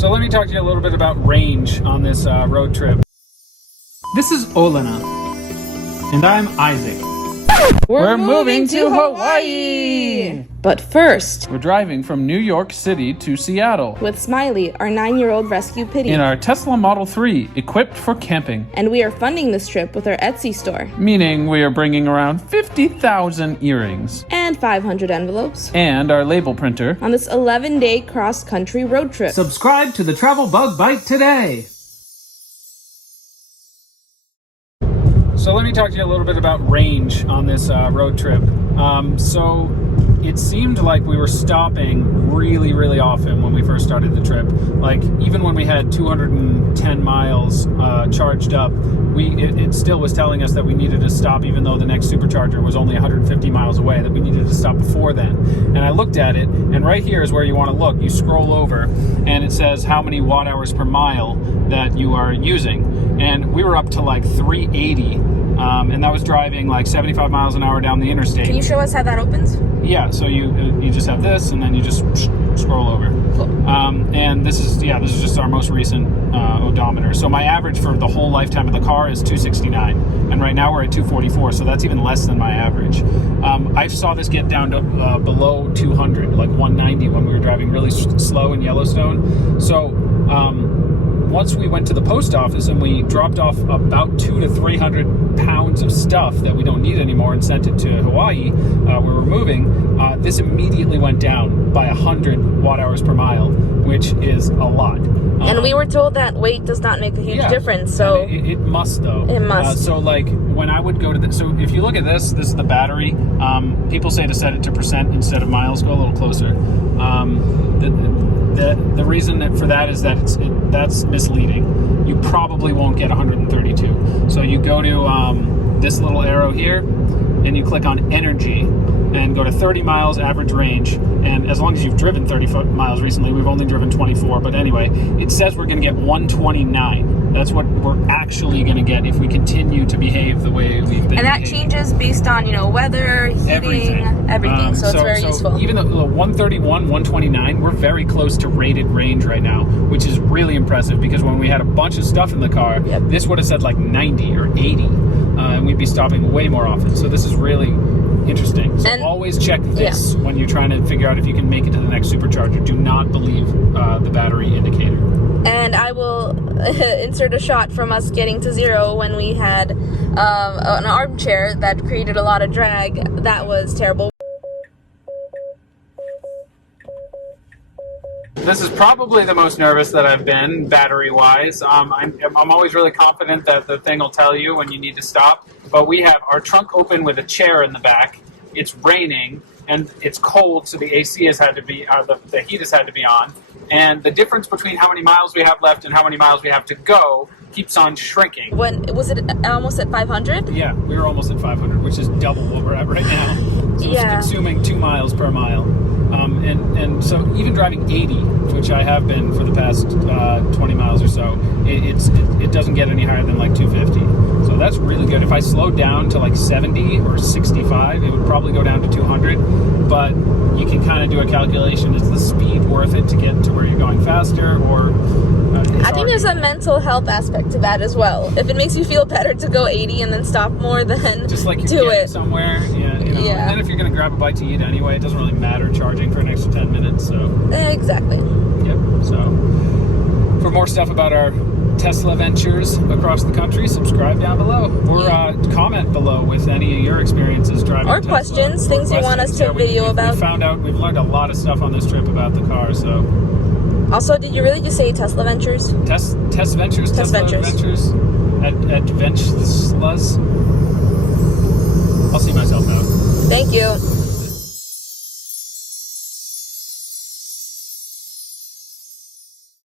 So let me talk to you a little bit about range on this road trip. This is Olena, and I'm Isaac. We're moving to Hawaii! But first, We're driving from New York City to Seattle with Smiley, our 9-year-old rescue pitty. in our Tesla Model 3, equipped for camping. And we are funding this trip with our Etsy store. Meaning we are bringing around 50,000 earrings. And 500 envelopes. And our label printer. On this 11-day cross-country road trip. Subscribe to the Travel Bug Bite today! So let me talk to you a little bit about range on this road trip. So it seemed like we were stopping really, really often when we first started the trip. Like even when we had 210 miles charged up, it still was telling us that we needed to stop, even though the next supercharger was only 150 miles away, that we needed to stop before then. And I looked at it, and right here is where you want to look. You scroll over, and it says how many watt hours per mile that you are using. And we were up to like 380. And that was driving like 75 miles an hour down the interstate. Can you show us how that opens? Yeah, so you just have this, and then you just scroll over. Cool. And this is just our most recent odometer. So my average for the whole lifetime of the car is 269, and right now we're at 244, so that's even less than my average. I saw this get down to below 200, like 190 when we were driving really slow in Yellowstone. So once we went to the post office and we dropped off about 200 to 300 pounds of stuff that we don't need anymore and sent it to Hawaii, where we're moving, this immediately went down by 100 watt hours per mile, which is a lot. And we were told that weight does not make a huge difference, so... It must, though. It must. So, like, when I would go to so if you look at this is the battery. People say to set it to percent instead of miles. Go a little closer. The reason for that is that that's misleading. You probably won't get 132. So you go to this little arrow here, and you click on energy, and go to 30 miles average range. And as long as you've driven 30 miles recently, we've only driven 24. But anyway, it says we're going to get 129. That's what we're actually going to get if we continue to behave the way we've been. And that changes based on, weather, heating, everything. So it's very useful. Even though 131, 129, we're very close to rated range right now, which is really impressive because when we had a bunch of stuff in the car, this would have said like 90 or 80, and we'd be stopping way more often. So this is really interesting. So always check this when you're trying to figure out if you can make it to the next supercharger. Do not believe the battery indicator. And I will insert a shot from us getting to zero when we had an armchair that created a lot of drag. That was terrible. This is probably the most nervous that I've been battery-wise. I'm always really confident that the thing will tell you when you need to stop. But we have our trunk open with a chair in the back. It's raining and it's cold, so the AC has had to be, the heat has had to be on. And the difference between how many miles we have left and how many miles we have to go keeps on shrinking. When was it almost at 500? Yeah, we were almost at 500, which is double what we're at right now. So it's consuming 2 miles per mile. And so even driving 80, which I have been for the past 20 miles or so, it doesn't get any higher than like 250. So that's really good. If I slowed down to like 70 or 65, it would probably go down to 200. But you can kind of do a calculation. Is the speed worth it to get to where you're going faster? Or I think there's a mental health aspect to that as well. If it makes you feel better to go 80 and then stop more, then just like do you're getting it somewhere. And then if you're going to grab a bite to eat anyway, it doesn't really matter charging for an extra 10 minutes. So exactly. Yep. So for more stuff about our Tesla ventures across the country, subscribe down below or comment below with any of your experiences driving or Tesla. questions, things you want us to video about. We've learned a lot of stuff on this trip about the car. So also, did you really just say Tesla ventures? Tesla ventures. Adventures. I'll see myself out. Thank you.